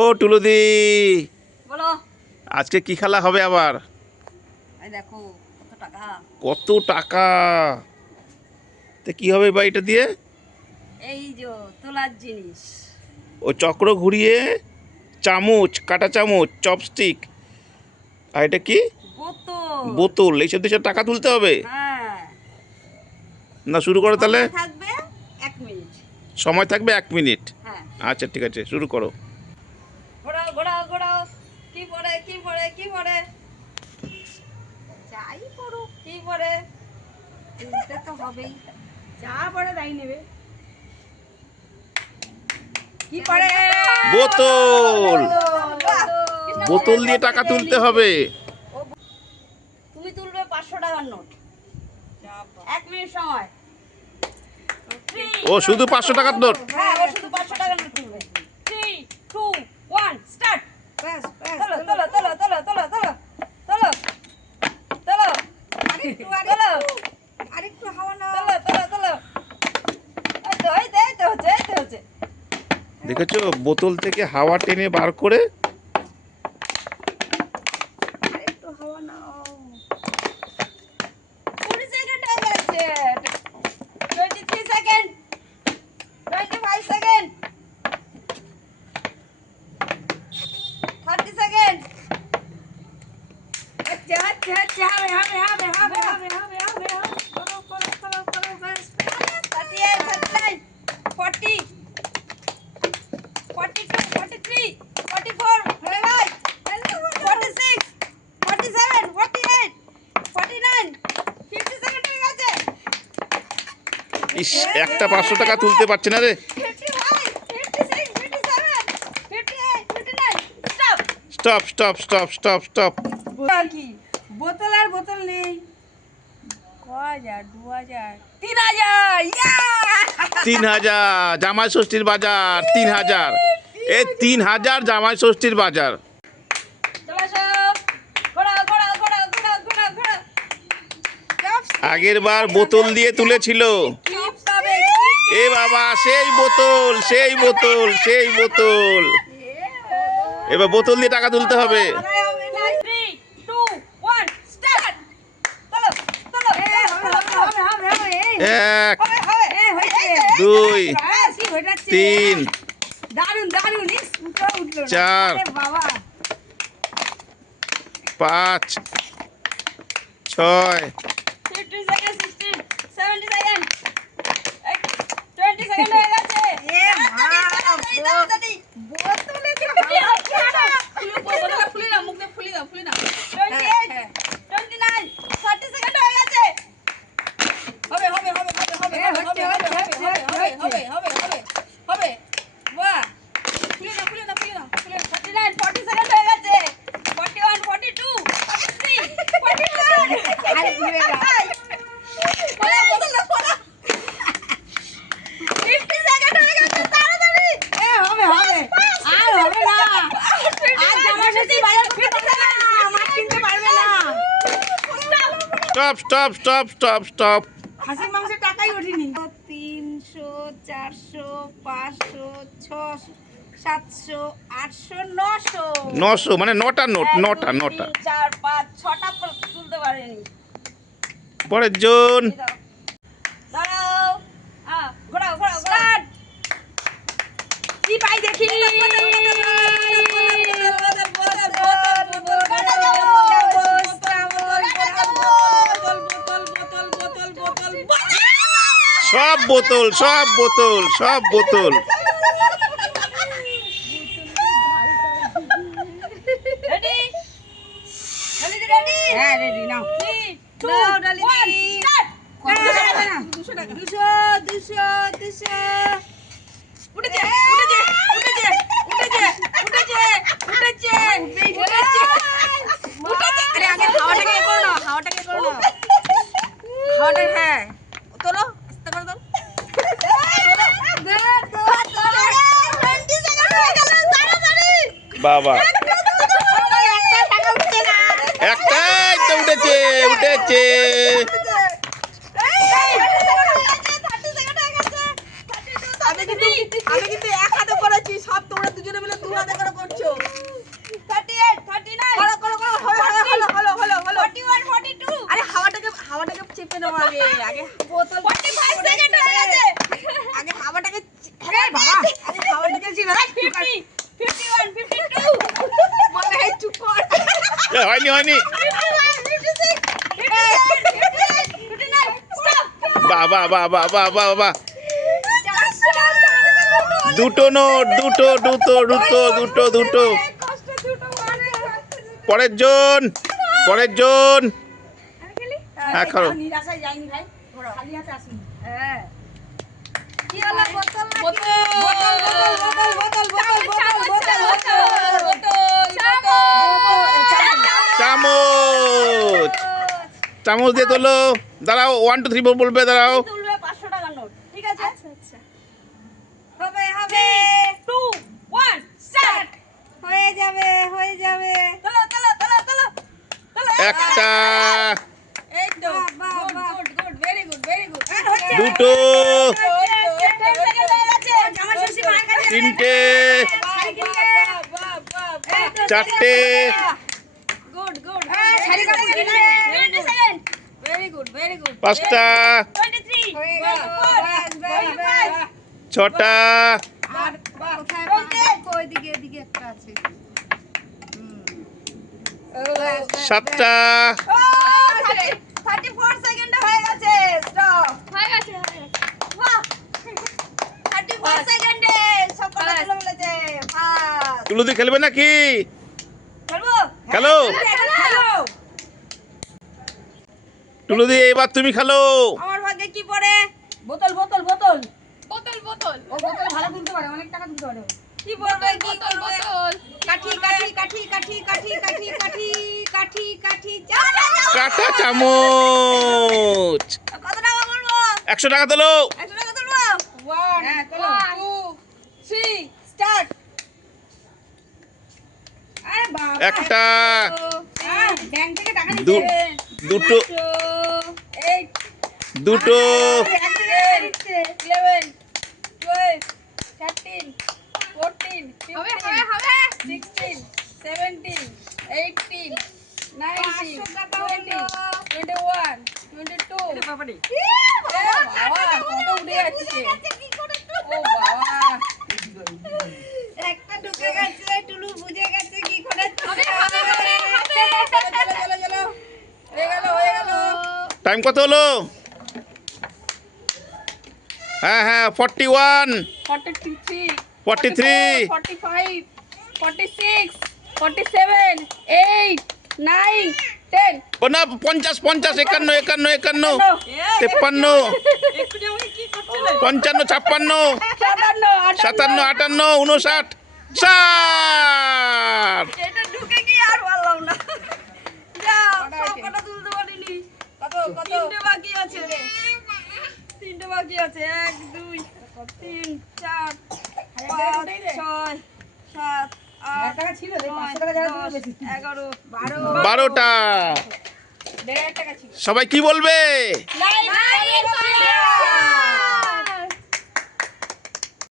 ও টুলুদি, বলো। আজকে কি খেলা হবে আবার? এই দেখো কত টাকা। কত টাকা? তো কি হবে বা এটা দিয়ে? এই যে তোলার জিনিস। ও চক্র ঘুরিয়ে চামচ, কাটা চামচ, চপস্টিক, আর এটা কি? বোতল। বোতল। এইসব দিয়ে টাকা তুলতে হবে? হ্যাঁ। না, শুরু করো তাহলে। সময় থাকবে 1 মিনিট। সময় থাকবে 1 মিনিট। হ্যাঁ। আচ্ছা ঠিক আছে, শুরু করো। ঘোরাও ঘোরাও ঘোরাও। কি পড়ে কি পড়ে কি পড়ে? যাই পড়ো কি পড়ে? এটা তো হবেই। যা পড়ে তাই নেবে। কি পড়ে? বোতল। বাহ! বোতল দিয়ে টাকা তুলতে হবে। তুমি তুলবে 500 টাকার নোট। 1 মিনিট সময়। ও শুধু 500 টাকার নোট? হ্যাঁ, ও শুধু 500 টাকার নোট তুলবে। 3 2 1 স্টার্ট। ব্যাস ব্যাস তোলো তোলো তোলো তোলো তোলো তোলো তোলো তোলো আরেকটু হাওয়া নাও। তোলো তোলো তোলো। এই তো হচ্ছে। দেখেছো, বোতল থেকে হাওয়া টেনে বার করে। আরেকটু হাওয়া নাও। 20 সেকেন্ড হয়ে গেছে। 23 সেকেন্ড, 25 সেকেন্ড, 30 সেকেন্ড। আচ্ছা হবে। করো ব্যাস। 38, 39, 40, 42, 43, 44, 45, 46, 47, 48, 49, 50 সেকেন্ড হয়ে গেছে। ইস, একটা 500 টাকা তুলতে পারছে না রে। 55, 56, 57, 58, 59, stop. Stop stop stop stop stop. কি বোতল আর বোতল নেই। 1000 2000 3000, ইয়া! 3000 জামাই ষষ্ঠীর বাজার। 3000, এই 3000 জামাই ষষ্ঠীর বাজার। চলে আসো। ঘোরাও ঘোরাও ঘোরাও ঘোরাও ঘোরাও ঘোরাও। আগের বার বোতল দিয়ে তুলেছিল। কি পাবে? এ বাবা, সেই বোতল সেই বোতল সেই বোতল। এবার বোতল দিয়ে টাকা তুলতে হবে। 3 2 1 স্টার্ট। চলো চলো। হবে এই 1 হবে। হয়েছে 2 ব্যাস কি হয়েছে 3 দারুন ইস উঠলো না 4 আরে বাবা 5 6 50 সেকেন্ড, 16 70 সেকেন্ড, 20 সেকেন্ড হয়ে গেছে। এ মা তাড়াতাড়ি বোতলে তো ফুলি দাও, মুখ দিয়ে ফুলি দাও 28 29 30 সেকেন্ড হয়ে গেছে। হবে বাহ, ফুলি দাও 39 40 সেকেন্ড হয়ে গেছে। 41 42 43 44 আরে ঘুরে গেল। 50 সেকেন্ড হয়ে গেছে। তাড়াতাড়ি হবে আর হবে না আর জামা ষষ্ঠী বাজার করতে পারবে না মাছ কিনতে পারবে না stop stop stop stop stop. খাসির মাংসের টাকাই ওঠেনি 300 400 500 600 700 800 900 900 মানে 9টা নোট। 9টা 4 5 6টা তুলতে পারেনি। পরের জন। এই দাও। দাঁড়াও। ঘোরাও স্টার্ট। কি পাই দেখি সব বোতল সব বোতল সব বোতল। রেডি রেডি হ্যাঁ রেডি নাও 3 2 দাও, ডালি 1 দি। স্টার্ট। কত টাকা না 200 টাকা 200 উঠেছে আরে আগে হাওয়াটাকে করো না হাওয়াটা হ্যাঁ তোলো আস্তে করে দাও 20 সেকেন্ড হয়ে গেল। তাড়াতাড়ি বাবা, একটা টাকা উঠছে না। একটাই তো উঠেছে। 30 সেকেন্ড হয়ে গেছে। 32 আমি কিন্তু এক হাতে করেছি সব তোমরা দুজনে মিলে দু হাতে করে করছো 51, 52, মনে হয় চুপ কর। হয়নি হয়নি 51, 56, 57, 58, 59, stop! বাহ বাহ বাহ বাহ বাহ বাহ বাহ 400, দুটো নোট দুটো দুটো দুটো দুটো দুটো কষ্ট দুটো মানে পরের জন পরের জন হ্যাঁ খাও নিরাশায় যাইনি ভাই, খালি হাতে আসিনি। হ্যাঁ। কি হলো? বোতল নাকি? বোতল। বোতল, বোতল, বোতল, বোতল, বোতল, বোতল, বোতল, চামচ চামচ দিয়ে তোলো দাঁড়াও 1 2 3 বলবে দাঁড়াও তুলবে 500 টাকার নোট, ঠিক আছে? হবে, হবে। 2, 1, start! হয়ে যাবে, হয়ে যাবে। তোলো, তোলো, তোলো, তোলো, তোলো। একটা এই তো। বাহ, Good, বাহ। good, good, very good, very good. আর হচ্ছে। দুটো 10 সেকেন্ড হয়ে গেছে। আমার শশী মার কাছে। তিনটে বাহ, বাহ, বাহ, বাহ, বাহ। এই তো, চারটে Good, good. হ্যাঁ, শাড়ি কাপড় কিনে। 20 second. Very good, very good. পাঁচটা 23, হয়ে গেল। 24, বাস, বাস, 25, বাস। ছটা আর কোথায় চলছে। ওইদিকে, এদিকে একটা আছে। সাতটা 34 সেকেন্ডে হয়ে গেছে। Stop. বাহ। 34 সেকেন্ডে সবকটা তুলে ফেলেছে। Pass. তুলো দিয়ে খেলবে নাকি খেলবো? খেলো খেলো। তুলো দিয়ে এবার তুমি খেলো আমার ভাগ্যে কি পড়ে? বোতল, বোতল, বোতল। বোতল। ও বোতল ভালো তুলতে পারে, অনেক টাকা তুলতে পারে ও। কি পড়বে? কি করবে? কাঠি, কাঠি, কাঠি, কাঠি, কাঠি, কাঠি, কাঠি, কাঠি, কাঠি, কাটা চামচ কত টাকা বলবো? 100 টাকা তোলো 100 টাকা তুলবো? 1, হ্যাঁ, তোলো। 2, 3, start. আরে বাবা। একটা ব্যাংক থেকে টাকা দু- নিচ্ছে। দুটো 8, দুটো 10, 11, 12, 13, 14, 15, 16, 17, 18, 19, 20, 21, 22. এ বাবা, কত উঠে যাচ্ছে। ও বাবা। একটা ঢুকে গেছে, টুলু বুঝে গেছে কি করে। হবে। চলো, চলো, চলো। হয়ে গেল। টাইম কত হলো হ্যাঁ হ্যাঁ 41 43, 43 45, 46, 47, 8, 9, 10. ও না 50 50 51 51 51 53 এক্ষুনি আমাকে কি করছিলে? 55 56 57, 57 58 59 60 এটা ঢুকে কি আর পারলাম না। যাও, সবকটা তুলতে পারিনি। তিনটে বাকি আছে। 1, 2, 3, 4, 5, 6, 7, 8, টাকা ছিল, 9, 500 টাকা যারা তুলবে 10, বেশি। 11, 12, 12টা 1,500 টাকা ছিল। সবাই কি বলবে লাইক, কমেন্ট, শেয়ার।